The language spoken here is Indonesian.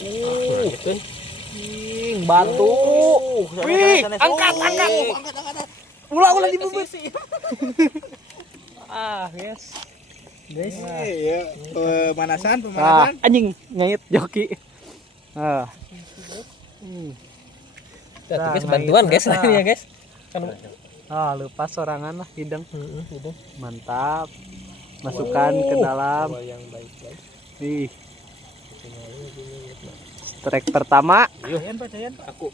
Gitu. Bantu. Wih, angkat. Ulah dibubut. Guys. Iya, pemanasan. Anjing ngait joki. Guys, bantuan guys ya guys. Kan Lepas sorangan lah hidung. Mantap. Masukkan ke dalam. yang baik-baik. Nih. Strike pertama. Jayan Pak, Jayan Pak. Aku